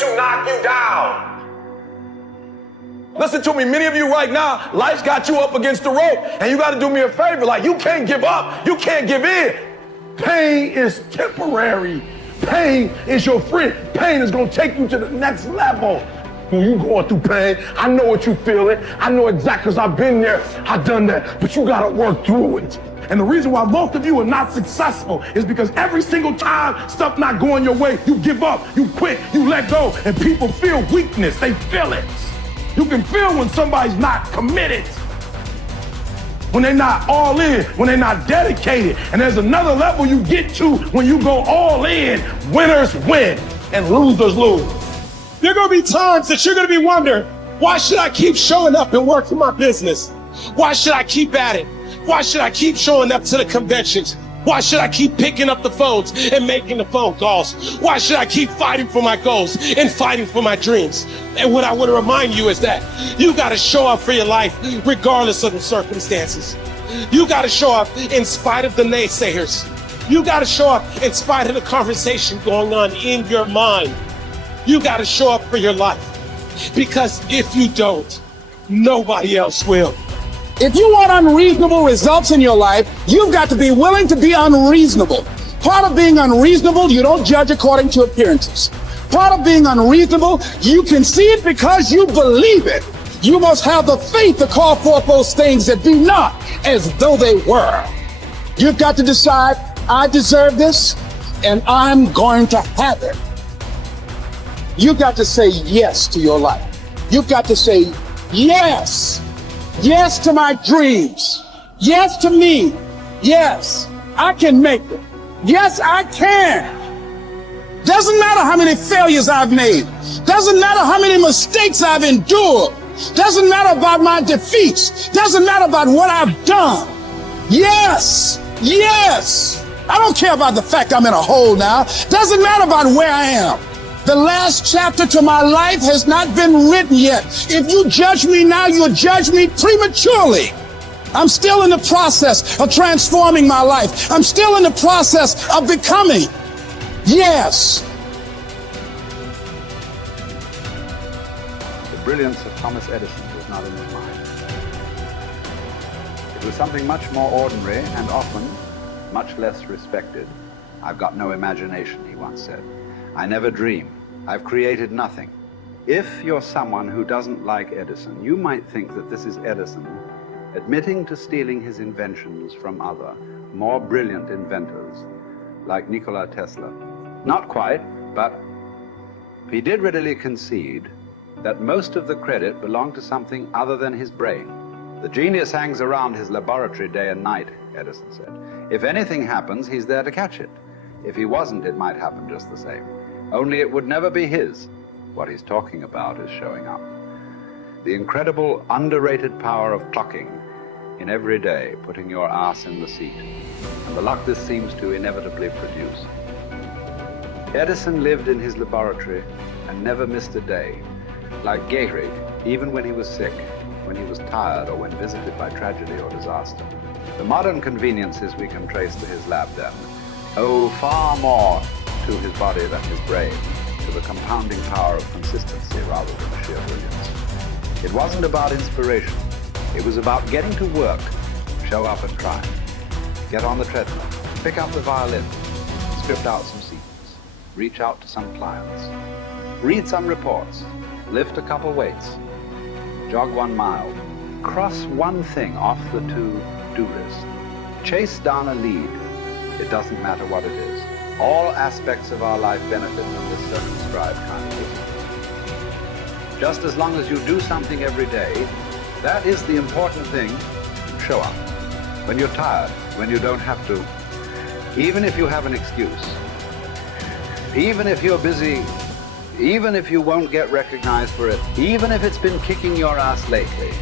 to knock you down. Listen to me, many of you right now, life's got you up against the rope, and you got to do me a favor. Like, you can't give up. You can't give in. Pain is temporary. Pain is your friend. Pain is going to take you to the next level. When you going through pain, I know what you feeling. I know exactly, because I've been there. I've done that. But you got to work through it. And the reason why most of you are not successful is because every single time stuff not going your way, you give up, you quit, you let go, and people feel weakness. They feel it. You can feel when somebody's not committed, when they're not all in, when they're not dedicated. And there's another level you get to when you go all in. Winners win and losers lose. There are going to be times that you're going to be wondering, why should I keep showing up and working my business? Why should I keep at it? Why should I keep showing up to the conventions? Why should I keep picking up the phones and making the phone calls? Why should I keep fighting for my goals and fighting for my dreams? And what I want to remind you is that you got to show up for your life regardless of the circumstances. You got to show up in spite of the naysayers. You got to show up in spite of the conversation going on in your mind. You got to show up for your life, because if you don't, nobody else will. If you want unreasonable results in your life, you've got to be willing to be unreasonable. Part of being unreasonable, you don't judge according to appearances. Part of being unreasonable, you can see it because you believe it. You must have the faith to call forth those things that be not as though they were. You've got to decide, I deserve this, and I'm going to have it. You've got to say yes to your life. You've got to say yes. Yes to my dreams. Yes to me. Yes, I can make it. Yes, I can. Doesn't matter how many failures I've made. Doesn't matter how many mistakes I've endured. Doesn't matter about my defeats. Doesn't matter about what I've done. Yes, yes. I don't care about the fact I'm in a hole now. Doesn't matter about where I am. The last chapter to my life has not been written yet. If you judge me now, you'll judge me prematurely. I'm still in the process of transforming my life. I'm still in the process of becoming. Yes. The brilliance of Thomas Edison was not in his mind. It was something much more ordinary and often much less respected. I've got no imagination, he once said. I never dream. I've created nothing. If you're someone who doesn't like Edison, you might think that this is Edison admitting to stealing his inventions from other, more brilliant inventors, like Nikola Tesla. Not quite, but he did readily concede that most of the credit belonged to something other than his brain. The genius hangs around his laboratory day and night, Edison said. If anything happens, he's there to catch it. If he wasn't, it might happen just the same. Only it would never be his. What he's talking about is showing up. The incredible, underrated power of clocking in every day, putting your ass in the seat, and the luck this seems to inevitably produce. Edison lived in his laboratory and never missed a day. Like Gehrig, even when he was sick, when he was tired, or when visited by tragedy or disaster. The modern conveniences we can trace to his lab then owe far more to his body than his brain, to the compounding power of consistency rather than sheer brilliance. It wasn't about inspiration. It was about getting to work, show up and try. Get on the treadmill, pick up the violin, script out some sequence, reach out to some clients, read some reports, lift a couple weights, jog 1 mile, cross one thing off the to-do list, chase down a lead. It doesn't matter what it is. All aspects of our life benefit from this circumscribed kind of wisdom. Just as long as you do something every day, that is the important thing. Show up. When you're tired, when you don't have to, even if you have an excuse, even if you're busy, even if you won't get recognized for it, even if it's been kicking your ass lately,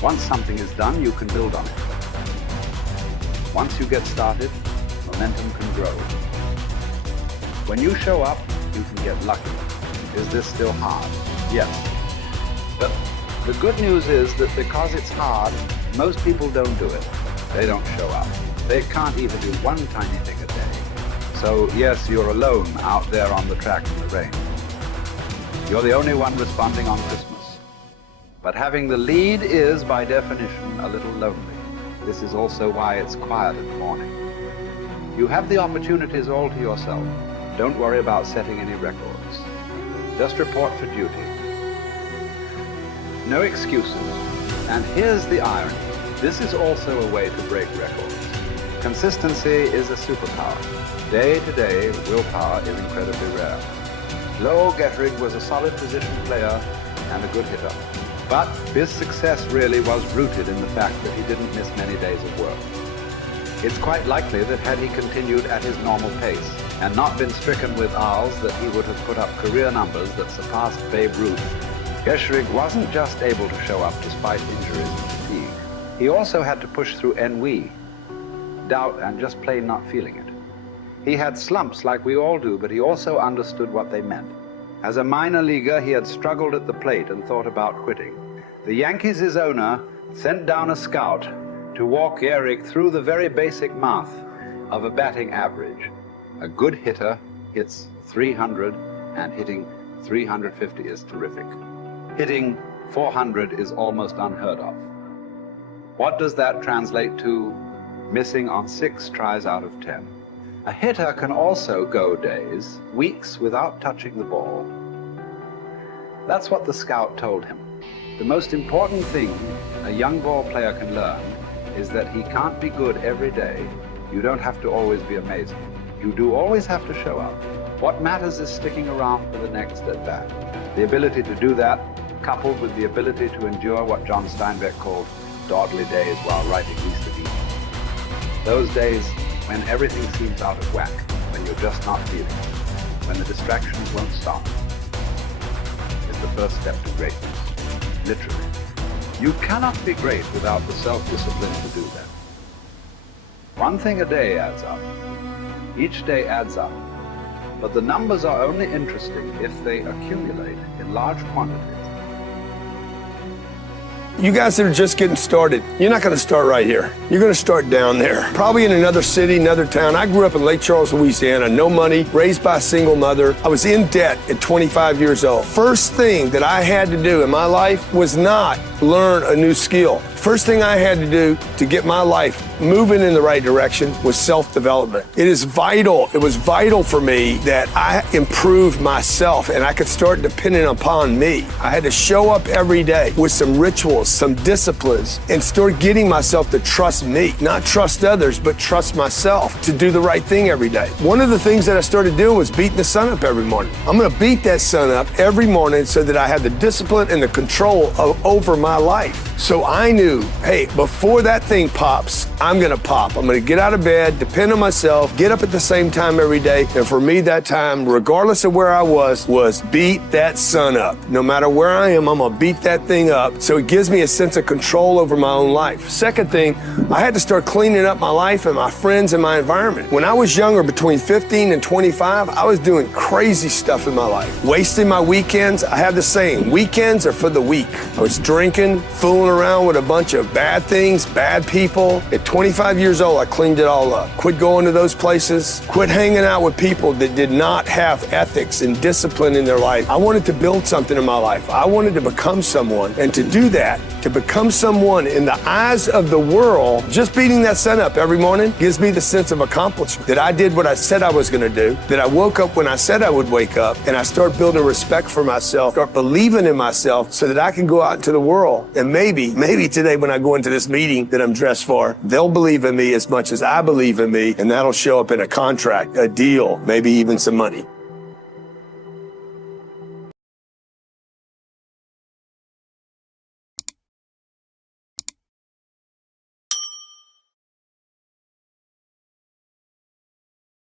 once something is done, you can build on it. Once you get started, momentum can grow. When you show up, you can get lucky. Is this still hard? Yes. But the good news is that because it's hard, most people don't do it. They don't show up. They can't even do one tiny thing a day. So yes, you're alone out there on the track in the rain. You're the only one responding on Christmas. But having the lead is, by definition, a little lonely. This is also why it's quiet in the morning. You have the opportunities all to yourself. Don't worry about setting any records. Just report for duty. No excuses. And here's the irony. This is also a way to break records. Consistency is a superpower. Day to day, willpower is incredibly rare. Lowell Getterig was a solid position player and a good hitter. But his success really was rooted in the fact that he didn't miss many days of work. It's quite likely that had he continued at his normal pace and not been stricken with R's, that he would have put up career numbers that surpassed Babe Ruth. Getterig wasn't just able to show up despite injuries and fatigue. He also had to push through ennui, doubt, and just plain not feeling it. He had slumps like we all do, but he also understood what they meant. As a minor leaguer, he had struggled at the plate and thought about quitting. The Yankees' owner sent down a scout to walk Gehrig through the very basic math of a batting average. A good hitter hits 300, and hitting 350 is terrific. Hitting 400 is almost unheard of. What does that translate to? Missing on 6 tries out of 10. A hitter can also go days, weeks without touching the ball. That's what the scout told him. The most important thing a young ball player can learn is that he can't be good every day. You don't have to always be amazing. You do always have to show up. What matters is sticking around for the next at-bat. The ability to do that, coupled with the ability to endure what John Steinbeck called dawdly days while writing Easter Eve. Those days when everything seems out of whack, when you're just not feeling it, when the distractions won't stop, is the first step to greatness, literally. You cannot be great without the self-discipline to do that. One thing a day adds up. Each day adds up. But the numbers are only interesting if they accumulate in large quantities. You guys that are just getting started, you're not going to start right here. You're going to start down there, probably in another city, another town. I grew up in Lake Charles, Louisiana, no money, raised by a single mother. I was in debt at 25 years old. First thing that I had to do in my life was not learn a new skill. First thing I had to do to get my life moving in the right direction was self-development. It is vital. It was vital for me that I improved myself and I could start depending upon me. I had to show up every day with some rituals, some disciplines, and start getting myself to trust me, not trust others, but trust myself to do the right thing every day. One of the things that I started doing was beating the sun up every morning. I'm going to beat that sun up every morning so that I have the discipline and the control over my life. So I knew, hey, before that thing pops, I'm going to pop. I'm going to get out of bed, depend on myself, get up at the same time every day. And for me, that time, regardless of where I was beat that sun up. No matter where I am, I'm going to beat that thing up. So it gives me a sense of control over my own life. Second thing, I had to start cleaning up my life and my friends and my environment. When I was younger, between 15 and 25, I was doing crazy stuff in my life. Wasting my weekends. I have the saying, weekends are for the weak. I was drinking, fooling around with a bunch of bad things, bad people. At 25 years old, I cleaned it all up. Quit going to those places. Quit hanging out with people that did not have ethics and discipline in their life. I wanted to build something in my life. I wanted to become someone. And to do that, to become someone in the eyes of the world, just beating that sun up every morning gives me the sense of accomplishment, that I did what I said I was going to do, that I woke up when I said I would wake up, and I start building respect for myself, start believing in myself so that I can go out into the world. And maybe today when I go into this meeting that I'm dressed for, they'll believe in me as much as I believe in me, and that'll show up in a contract, a deal, maybe even some money.